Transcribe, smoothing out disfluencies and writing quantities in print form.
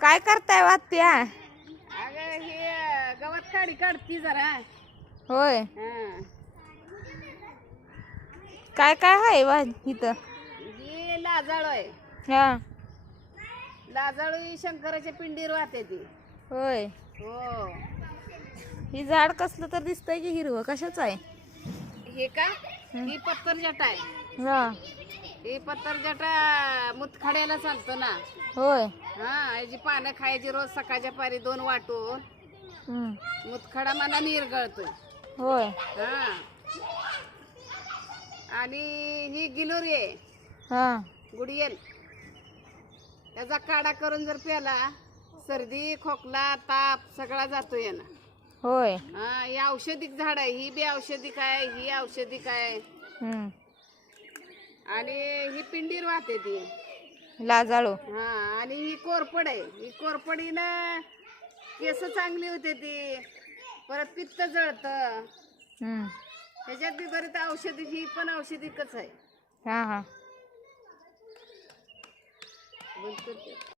काय करताय वात्या? अगं हे गवत काढी काढती जरा. होय. हा. काय काय आहे वा इथं? ही लाजाळू आहे. हा. लाजाळू ही शंकराच्या पिंडीवर वाहते ती. होय. हो. ही झाड कसलं तर दिसतंय की हिरवं, कशाच आहे? हे का? ही पत्तर जटा आहे. हा. ही पत्तर जटा मुतखड्याला चालतो ना. होय. हा, याची पानं खायची रोज सकाळच्या पारी 2 वाटून. हम्म. मुतखडा मना निरगळतोय. होय. हा. आणि ही गिलोरी आहे. हा. गुडियल. त्याचा काढा करून जर प्याला, सर्दी खोकला ताप सगळा जातो यानं. होय. हा, ही औषधिक झाड आहे. ही बी औषधिक आहे, ही औषधिक आहे. हम्म. आणि ही पिंडीर वाहते ती. लाजाळू. हा, आणि ही कोरपड आहे. ही कोरपडीनं केस चांगली होते ती. परत पित्त जळत. हम्म. ह्याच्यात बी बरेच औषधिक, ही पण औषधिकच आहे. हा हा. बोलतो ते.